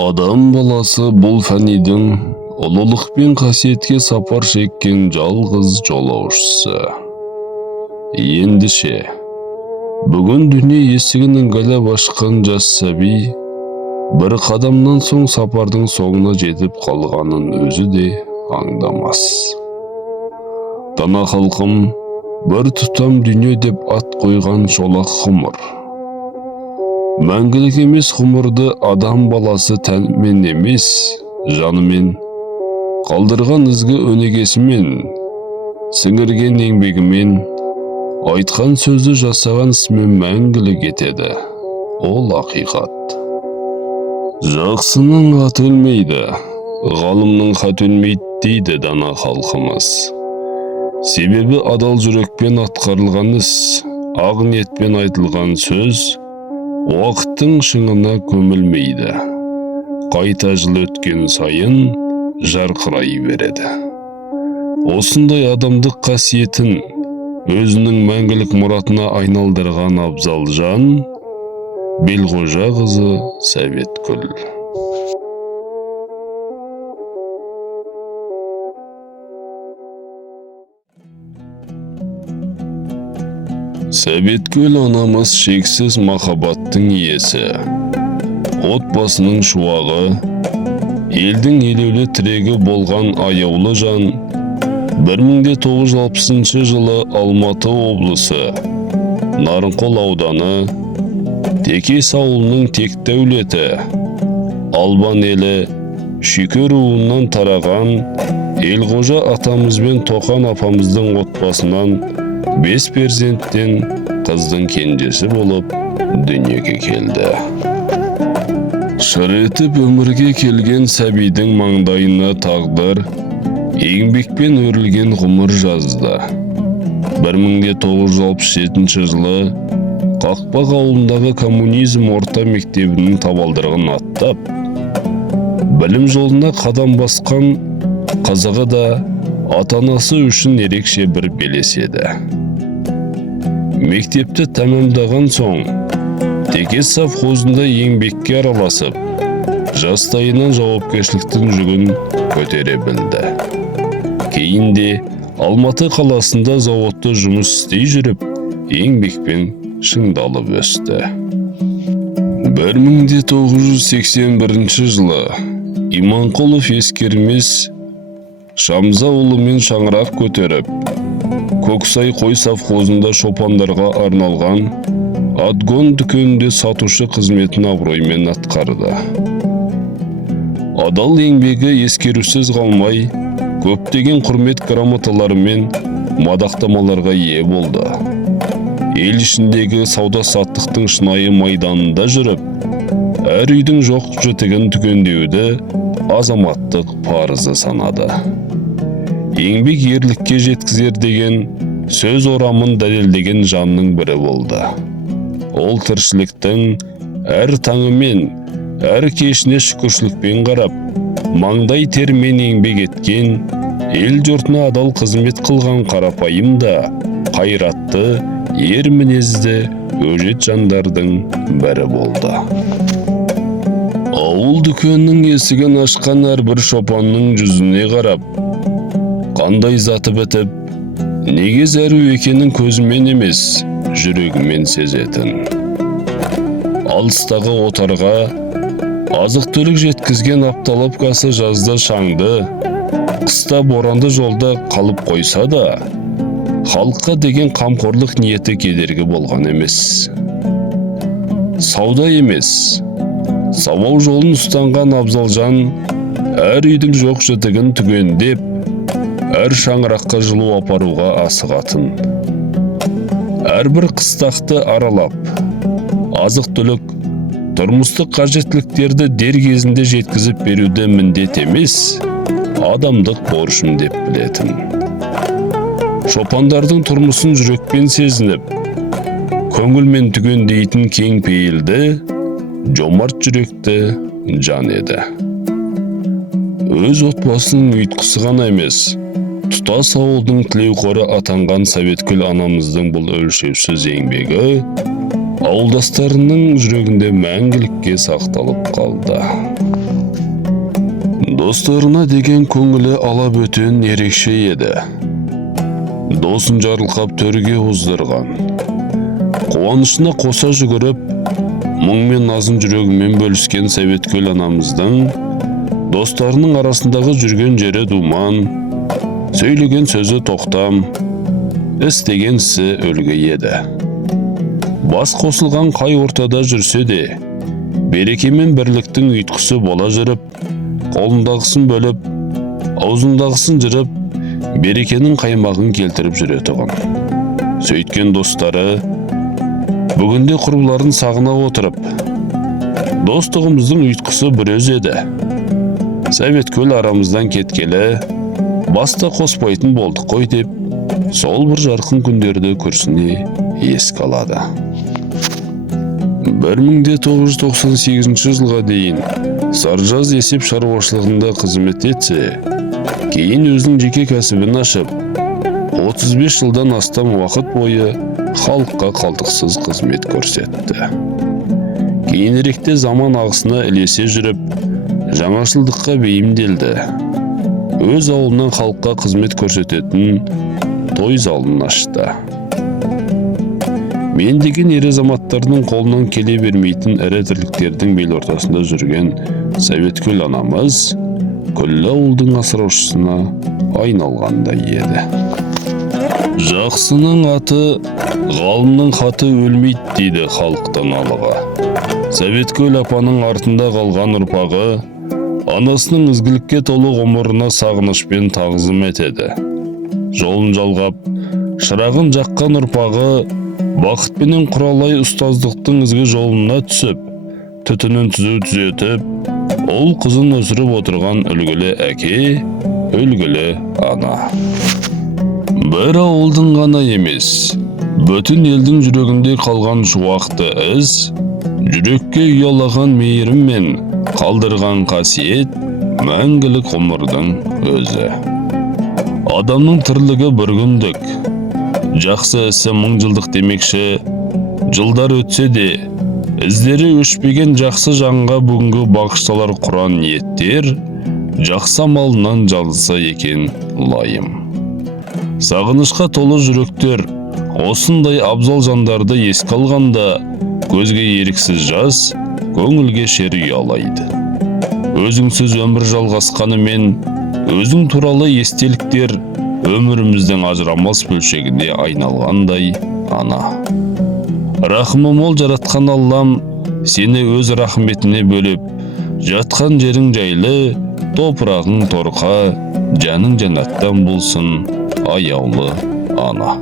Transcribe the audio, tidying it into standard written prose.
Адам баласы бұл фәниден ұлылық пен қасиетке сапар шеккен жалғыз жолаушысы. Ендіше, бүгін дүние есігінің іңгәлап ашқан жас сәби, бір қадамнан соң сапардың соңына жетіп қалғанын өзі де аңдамас. Дана халқым бір тұтам дүние деп ат қойған шолақ ғұмыр. Мәңгілік емес ғұмырды адам баласы тәнімен емес, жанымен, қалдырған ізгі өнегесімен, сіңірген еңбегімен, айтқан сөзді жасаған ісімен мәңгілік етеді. Ол ақиқат. Жақсының аты өлмейді, ғалымның хат өлмейді дейді дана халқымыз. Себебі адал жүрекпен атқарылған іс, ақ ниетпен айтылған сөз, уақыттың шыңына көмілмейді. Қайта жыл өткен сайын жарқырай береді. Осындай адамдық қасиетін өзінің мәңгілік мұратына айналдырған абзал жан Белғожа қызы Сәбеткүл. Сәбеткүл анамыз шексіз махаббаттың иесі, отбасының шуағы, елдің елеулі тірегі болған аяулы жан 1960 жылы Алматы облысы, Нарынқол ауданы, Текес ауылының тек дәулеті, Албан елі, Шүйке руынан тараған Елғожа атамыз бен Тоқан апамыздың отбасынан 5 перзенттен қыздың кенжесі болып дүниеге келді. Шыр етіп өмірге келген сәбидің маңдайына тағдыр еңбекпен өрілген ғұмыр жазды. 1967 жылы Қақпақ ауылындағы коммунизм орта мектебінің табалдырығын аттап, білім жолына қадам басқан қызығы да ата-анасы үшін ерекше бір белес еді. Мектепті тәмамдаған соң, Текес совхозында еңбекке араласып, жастайынан жауапкершіліктің жүгін көтере білді. Кейінде Алматы қаласында зауытта жұмыс істей жүріп, еңбекпен шыңдалып өсті. 1981 жылы Иманқұлов ескермес Шамза ұлымен шаңырақ көтеріп, Көксай қой совхозында шопандарға арналған Адгон дүкенінде сатушы қызметін абыроймен атқарды. Адал еңбегі ескерусіз қалмай, көптеген құрмет грамоталары мен мадақтамаларға ие болды. Ел ішіндегі сауда-саттықтың шынайы майданында жүріп, әр үйдің жоқ-жітігін түгендеуді азаматтық парызы санады. Еңбек ерлікке жеткізер деген сөз орамын дәлелдеген жанның бірі болды. Ол тіршіліктің әр таңы мен әр кешіне шүкіршілікпен қарап, маңдай термен еңбек еткен, ел жұртына адал қызмет қылған қарапайым да қайратты, ер мінезді өжет жандардың бірі болды. Ауыл дүкеннің есігін ашқан әрбір шопанның жүзіне қарап, қандай заты бітіп, неге зәру екенін көзімен емес, жүрегімен сезетін. Алыстағы отарға азық-түлік жеткізген апталапкасы жазда шаңды, қыста боранды жолда қалып қойса да, халыққа деген қамқорлық ниеті кедергі болған емес. Сауда емес, сауал жолын ұстанған абзал жан әр үйдің жоқ-жітігін түгендеп, әр шаңыраққа жылу апаруға асығатын. Әрбір қыстақты аралап, азық-түлік, тұрмыстық қажеттіліктерді дер кезінде жеткізіп беруді міндет емес, адамдық борышым деп білетін. Шопандардың тұрмысын жүрекпен сезініп, көңілмен түгендейтін кең пейілді, жомарт жүректі жан еді. Өз отбасының ұйытқысы ғана емес, тұтас ауылдың тілеуқоры атанған Сәбеткүл анамыздың бұл өлшеусіз еңбегі ауылдастарының жүрегінде мәңгілікке сақталып қалды. Достарына деген көңілі алабөтен ерекше еді. Досын жарылқап төрге уздырған. Қуанышына қоса жүгіріп, мұң мен назын жүрегімен бөліскен Сәветкүл анамыздың достарының арасындағы жүрген жері думан, сөйлеген сөзі тоқтам, істеген ісі үлгі еді. Бас қосылған қай ортада жүрсе де, береке мен бірліктің ұйытқысы бола жүріп, қолындағысын бөліп, аузындағысын жырып, берекенің қаймағын келтіріп жүретұғын. Сөйткен достары бүгінде құрбыларын сағына отырып, достығымыздың ұйытқысы бір өз еді. Сәветкүл арамыздан кеткелі, баста қоспайтын болдық қой деп, сол бір жарқын күндерді күрсіне еске алады. 1998 жылға дейін Саржаз есеп шаруашылығында қызмет етсе, кейін өзінің жеке кәсібін ашып, 35 жылдан астам уақыт бойы халыққа қалтықсыз қызмет көрсетті. Кейініректе заман ағысына ілесе жүріп, жаңашылдыққа бейімделді. Өз ауылынан халыққа қызмет көрсететін той залын ашты. Мен деген ер азаматтардың қолынан келе бермейтін ірі тірліктердің бел ортасында жүрген Сәветкүл анамыз күллі ауылдың асыраушысына айналғандай еді. Жақсының аты, ғалымның хаты өлмейді дейді халықтан алыға. Сәветкүл апаның артында қалған ұрпағы анасының ізгілікке толы ғұмырына сағынышпен тағзым етеді. Жолын жалғап, шырағын жаққан ұрпағы бақытпенен құралай ұстаздықтың ізгі жолына түсіп, түтінін түзетіп, ол қызын өсіріп отырған үлгілі әке, үлгілі ана. Бір ауылдың ғана емес, бүтін елдің жүрегінде қалған шуақты із, жүрекке ұялаған мейірім мен қалдырған қасиет мәңгілік ғұмырдың өзі. Адамның тірлігі бір күндік, жақсы ісі мың жылдық демекші, жылдар өтсе де, іздері өшпеген жақсы жанға бүгінгі бағышталар құран ниеттер, жақсы амалынан жалса екен лайым. Сағынышқа толы жүректер, осындай абзал жандарды еске алғанда, көзге еріксіз жас, көңілге шер ұялайды. Өзіңсіз өмір жалғасқанымен, өзің туралы естеліктер өміріміздің ажырамас бөлшегіне айналғандай ана. Рахымы мол жаратқан Аллам сені өз рахметіне бөліп, жатқан жерің жайлы, топырағың торқа, жаның жәннаттан болсын, аяулы ана.